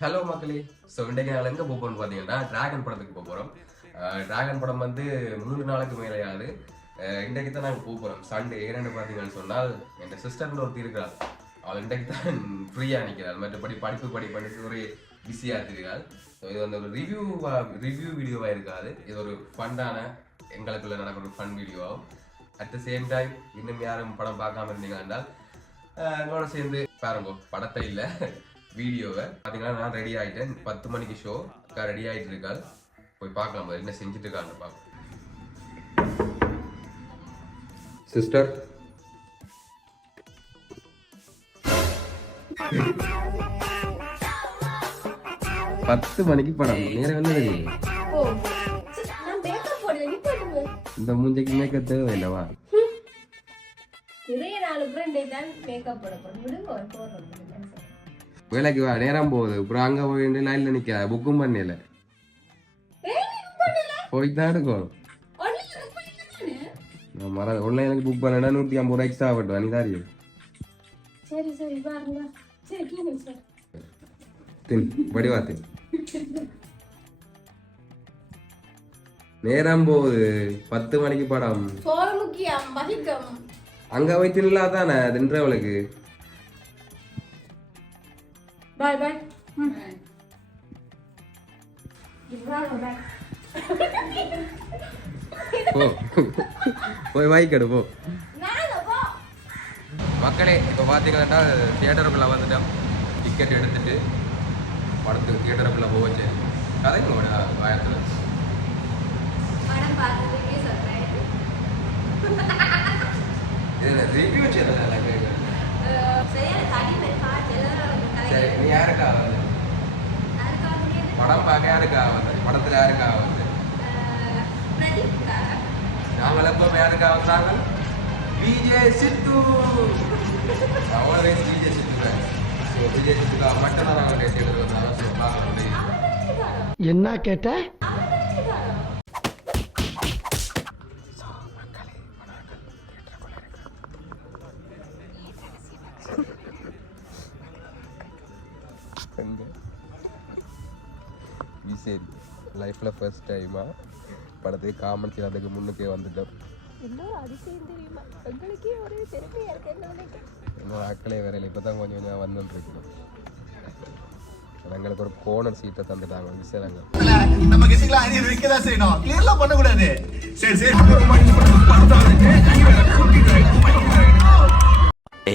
Hello மக்களே. So இன்றைக்கு நாள் எங்கே போக போகிறோம்னு பார்த்தீங்கன்னா டிராகன் படத்துக்கு போக போகிறோம். டிராகன் படம் வந்து 3 நாளுக்கு மேலேயாவது. இன்றைக்கு தான் நாங்கள் போக போகிறோம் சண்டே. ஏன்னு பார்த்தீங்கன்னு சொன்னால் என் சிஸ்டர்னு ஒருத்தர் இருக்கிறாள். அவள் இன்றைக்கு தான் ஃப்ரீயாக நிற்கிறாள். மற்றபடி படிப்பு ஒரு பிஸியாக இருக்கிறாள். ஸோ இது வந்து ஒரு ரிவ்யூ வீடியோவாக இருக்காது. இது ஒரு ஃபண்டான எங்களுக்குள்ள நடக்கிற ஒரு ஃபன் வீடியோவாகும். அட் த சேம் டைம் இன்னும் யாரும் படம் பார்க்காம இருந்தீங்க என்றால் எங்களோட சேர்ந்து பாருங்க. படத்தை இல்லை வீடியோவை பார்த்தீங்கன்னா நான் ரெடி ஆகிட்டேன். 10 மணிக்கு ஷோ. அக்கா ரெடி ஆகிட்டு இருக்காள். போய் பார்க்கலாம் என்ன செஞ்சுட்டு இருக்கான்னு பார்க்கலாம். சிஸ்டர் 10 மணிக்கு படம். நேரம் என்ன தெரியும்? இந்த மூஞ்சிக்கு மேக்கப் தேவை இல்லவா? வேலைக்கு வா, நேரம் போகுது. அப்புறம் அங்க போய் லைன்ல நிக்க புக்கும் பண்ணல. போய் தான் எடுக்கும். ஆன்லைனுக்கு புக் பண்ணா 150 ரூபாய் எக்ஸ்ட்ரா ஆகட்டும். நீ தாரி வடிவாத்து. நேரம் போகுது. 10 மணிக்கு படம். அங்க போய் தின்னலாதானே தின்றவளுக்கு. Bye bye. போய் வாய்க்கடு போ. மக்களே இப்போ பார்த்தீங்கன்னா தியேட்டருக்குள்ள வந்துட்டோம். டிக்கெட் எடுத்துட்டு படத்துக்கு தியேட்டருக்குள்ள போச்சு. கதைங்களோட வாயத்தில் ரிவ்யூ சரி. நீ யாருக்கா வந்து படம் பார்க்க யாருக்கா வந்து படத்துல யாருக்கா வந்து நாங்கள் எப்போ யாருக்கா வந்தாங்க? விஜய் சித்து. ஆல்வேஸ் விஜய் சித்து. ஸோ விஜய் சித்துக்கா மட்டும் தான் நாங்கள் தேட்டருக்கு வந்தாலும் ஸோ பார்க்கலாம். என்ன கேட்ட? சரி, லைஃப்பில் ஃபர்ஸ்ட் டைமாக படத்துக்கு காமெடி அதுக்கு முன்னுக்கே வந்துட்டோம். என்னோட ஆக்களே வேற இல்லை. இப்போ தான் கொஞ்சம் கொஞ்சம் வந்துட்டுருக்கணும். எங்களுக்கு ஒரு கோனர் சீட்டை தந்துட்டாங்க. விசேலங்க நம்ம கெட்டிங்களா அரியர் வைக்க தான் செய்யணும். கிளியர்லாம் பண்ணக்கூடாது. சரி சரி.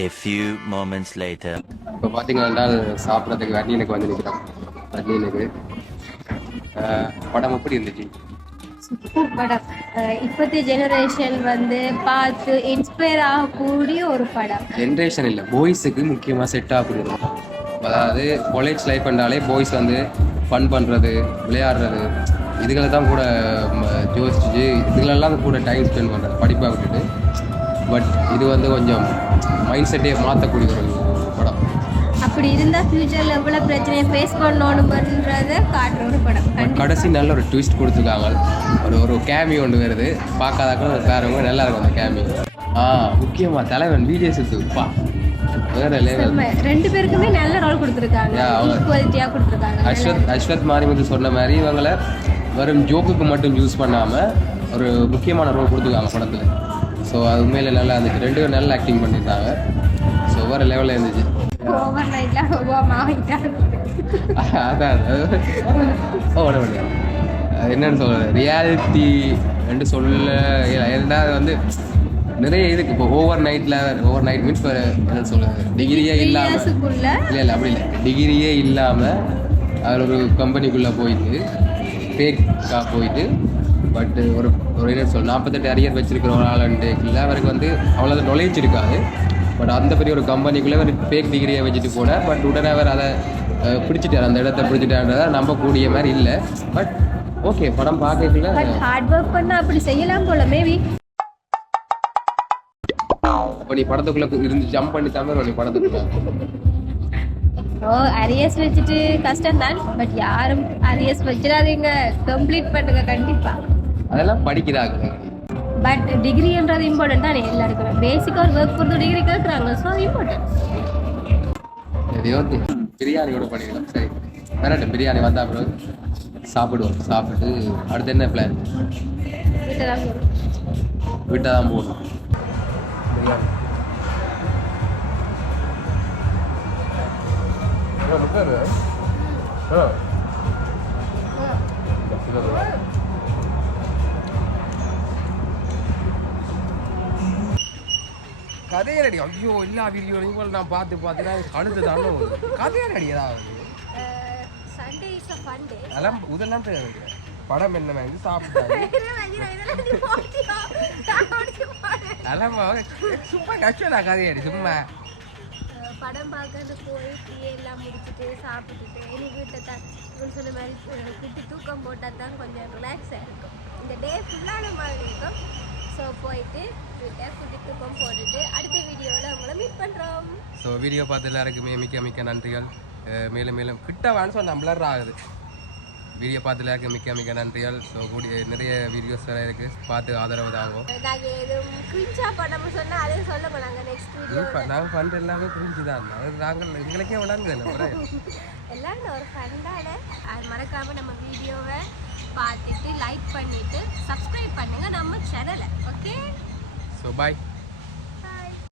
A few moments later. இப்போ பார்த்தீங்கன்னா சாப்பிட்றதுக்கு வண்டினுக்கு வந்து நிற்கிறோம். வண்டினுக்கு படம் எப்படி இருந்துச்சு? சூப்பர் படம். இப்போதைய ஜெனரேஷன் வந்து பார்த்து இன்ஸ்பயர் ஆகக்கூடிய ஒரு படம். ஜென்ரேஷன் இல்லை, பாய்ஸுக்கு முக்கியமாக செட் ஆகக்கூடிய. அதாவது காலேஜ் லைஃப் பண்ணாலே பாய்ஸ் வந்து ஃபன் பண்ணுறது, விளையாடுறது, இதுகளை தான் கூட யோசிச்சு இதுகளெல்லாம் கூட டைம் ஸ்பெண்ட் பண்ணுறது படிப்பாக விட்டுட்டு. பட் இது வந்து கொஞ்சம் மைண்ட் செட்டே மாற்றக்கூடிய ஒரு படம். அப்படி இருந்தால் ஃபியூச்சரில் எவ்வளோ பிரச்சனையை ஃபேஸ் பண்ணணும்ன்றதை காட்டுற ஒரு படம். கடைசி நல்ல ஒரு ட்விஸ்ட் கொடுத்துருக்காங்க. ஒரு கேமியோ ஒன்று வருது. பார்க்காதாக்க வேறவங்க நல்லா இருக்கும் அந்த கேமியோ. முக்கியமாக தலைவன் விஜய் சித்துப்பா வேற லெவல். 2 பேருக்குமே நல்ல ரோல் கொடுத்துருக்காங்க. ஈக்குவாலிட்டியாக கொடுத்துருக்காங்க. அஸ்வத் மாரிமுத்து சொன்ன மாதிரி இவங்களை வெறும் ஜோக்குக்கு மட்டும் யூஸ் பண்ணாமல் ஒரு முக்கியமான ரோல் கொடுத்துருக்காங்க படத்தில். ஸோ அது உண்மையில நல்லா இருந்துச்சு. 2 பேரும் நல்லா ஆக்டிங் பண்ணியிருந்தாங்க. ஸோ வேறு லெவலில் இருந்துச்சு. அதான் என்னன்னு சொல்றது, ரியாலிட்டி என்று சொல்ல. இரண்டாவது வந்து நிறைய இதுக்கு இப்போ ஓவர் நைட் மீன்ஸ் என்னன்னு சொல்றது, டிகிரியே இல்லாமல் இல்லை அப்படி இல்லை, டிகிரியே இல்லாமல் அதில் ஒரு கம்பெனிக்குள்ளே போயிட்டு ஃபேக்காக போயிட்டு பட் ஒரு என்ன சொல்ல 48 அரியர் வச்சிருக்கிற ஒரு ஆளுக்குள்ள அவருக்கு வந்து அவ்வளோ நாலேஜ் இருக்காது. பட் அந்த பெரிய ஒரு கம்பெனிக்குள்ளே ஒரு ஃபேக் டிகிரியை வச்சுட்டு போன. பட் உடனே அவர் அதை பிடிச்சிட்டார், அந்த இடத்த பிடிச்சிட்டான்றதை நம்பக்கூடிய மாதிரி இல்லை. பட் ஓகே, படம் பார்க்கல ஹார்ட் ஒர்க் பண்ண அப்படி செய்யலாம் போல மேபி. அப்போ நீ படத்துக்குள்ளே இருந்து ஜம்ப் பண்ணி தமிழ் நீ படத்துக்குள்ள அரியர்ஸ் வச்சுட்டு கஷ்டம் தான். பட் யாரும் அரியர்ஸ் வச்சிடாதீங்க, கம்ப்ளீட் பண்ணுங்க கண்டிப்பா. அதெல்லாம் படிக்கிறாங்க. பட் டிகிரின்றது இம்பார்ட்டன்ட் தான் எல்லாருக்குமே. பேசிக்காக ஒரு ஒர்க் பொறுத்து டிகிரி கேட்குறாங்க. So important. எதையோ பிரியாணி கூட பண்ணிக்கலாம். சரி வேற பிரியாணி வந்தா அப்புறம் சாப்பிடுவோம். சாப்பிட்டு அடுத்து என்ன பிளான்? வீட்டை தான் போகணும். பிரியாணி கதையடி. ஐயோ எல்லா வீடியோலையும் போல நான் பார்த்து நான் கழுத்து தானே கதையடி ஏதாவது. அதெல்லாம் இதெல்லாம் படம் என்ன வாங்கி சாப்பிட்டாங்க. அதெல்லாம் சும்மா கஷ்டம் கதையடி சும்மா. படம் பார்க்கறது போய் டீ எல்லாம் முடிச்சுட்டு சாப்பிட்டுட்டு இனி வீட்டில் தான் சொன்ன மாதிரி குட்டி தூக்கம் போட்டால் தான் கொஞ்சம் ரிலாக்ஸாக இருக்கும். இந்த டே ஃபுல்லான மாதிரி இருக்கும். ஸோ போயிட்டு வீட்டை குட்டி தூக்கம் போட்டுட்டு அடுத்த வீடியோவில் உங்களை மீட் பண்ணுறோம். ஸோ வீடியோ பார்த்து எல்லாருக்குமே மிக்க நன்றிகள். மேலும் மேலும் கிட்ட வேணும் சொன்ன பிளர் ஆகுது. வீடியோ பார்த்து எல்லாருக்கும் மிக்க நன்றிகள். ஸோ கூடிய நிறைய வீடியோஸ் எல்லாம் இருக்கு, பார்த்து ஆதரவு தாங்கும். நாங்கள் எதுவும் கிரிஞ்சா பண்ணோம்னு சொன்னால் அதையும் சொல்ல போனாங்க நெக்ஸ்ட் வீடியோ. நாங்கள் பண்ணுற எல்லாமே கிரிஞ்சு தான். நாங்கள் எங்களுக்கே விளாண்டுது எல்லாம் ஒரு ஃபண்டான. அது மறக்காமல் நம்ம வீடியோவை பார்த்துட்டு லைக் பண்ணிவிட்டு சப்ஸ்கிரைப் பண்ணுங்கள் நம்ம சேனலை. Okay, so bye.